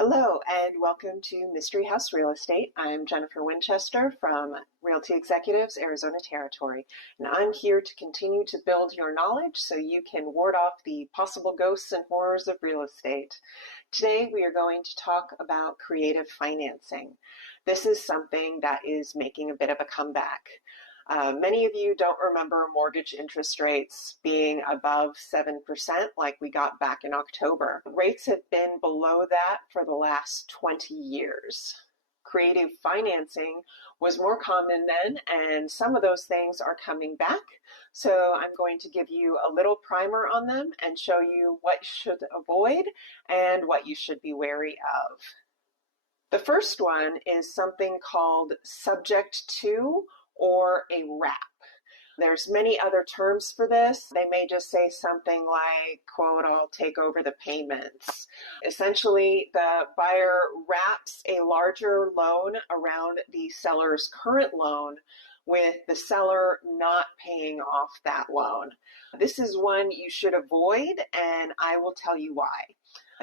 Hello and welcome to Mystery House Real Estate. I'm Jennifer Winchester from Realty Executives, Arizona Territory, and I'm here to continue to build your knowledge so you can ward off the possible ghosts and horrors of real estate. Today we are going to talk about creative financing. This is something that is making a bit of a comeback. Many of you don't remember mortgage interest rates being above 7% like we got back in October. Rates have been below that for the last 20 years. Creative financing was more common then, and some of those things are coming back. So I'm going to give you a little primer on them and show you what you should avoid and what you should be wary of. The first one is something called subject to or a wrap. There's many other terms for this. They may just say something like, quote, I'll take over the payments. Essentially, the buyer wraps a larger loan around the seller's current loan with the seller not paying off that loan. This is one you should avoid, and I will tell you why.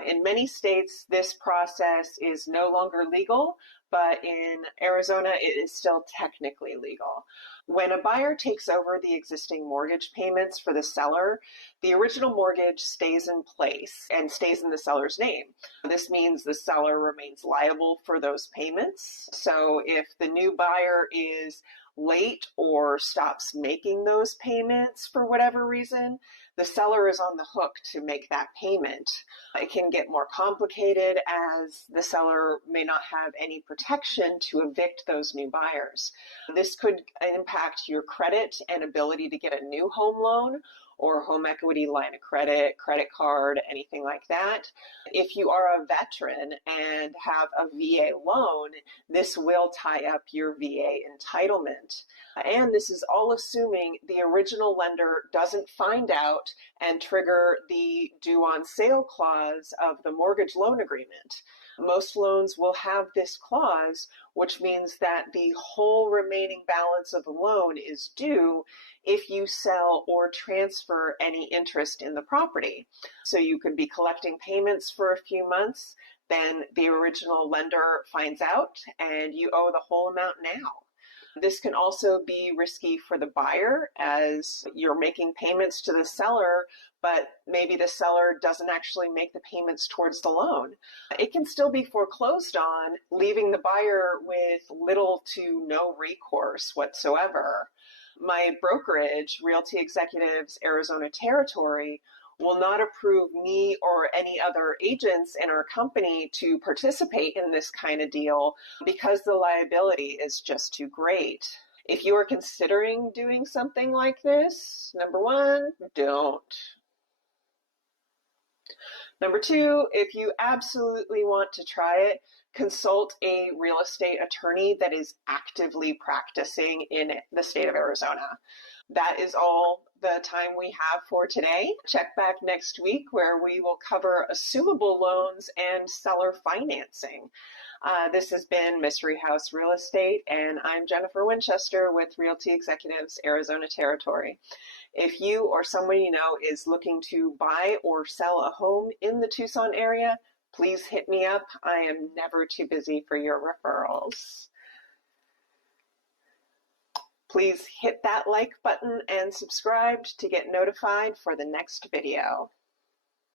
In many states, this process is no longer legal, but in Arizona, it is still technically legal. When a buyer takes over the existing mortgage payments for the seller, the original mortgage stays in place and stays in the seller's name. This means the seller remains liable for those payments. So if the new buyer is late or stops making those payments for whatever reason, the seller is on the hook to make that payment. It can get more complicated as the seller may not have any protection to evict those new buyers. This could impact your credit and ability to get a new home loan or home equity line of credit, credit card, anything like that. If you are a veteran and have a VA loan, this will tie up your VA entitlement. And this is all assuming the original lender doesn't find out and trigger the due on sale clause of the mortgage loan agreement. Most loans will have this clause, which means that the whole remaining balance of the loan is due if you sell or transfer any interest in the property. So you could be collecting payments for a few months, then the original lender finds out and you owe the whole amount now. This can also be risky for the buyer as you're making payments to the seller, but maybe the seller doesn't actually make the payments towards the loan. It can still be foreclosed on, leaving the buyer with little to no recourse whatsoever. My brokerage, Realty Executives Arizona Territory, will not approve me or any other agents in our company to participate in this kind of deal because the liability is just too great. If you are considering doing something like this, number one, don't. Number two, if you absolutely want to try it, consult a real estate attorney that is actively practicing in the state of Arizona. That is all the time we have for today. Check back next week where we will cover assumable loans and seller financing. This has been Mystery House Real Estate, and I'm Jennifer Winchester with Realty Executives Arizona Territory. If you or someone you know is looking to buy or sell a home in the Tucson area, please hit me up. I am never too busy for your referrals. Please hit that like button and subscribe to get notified for the next video.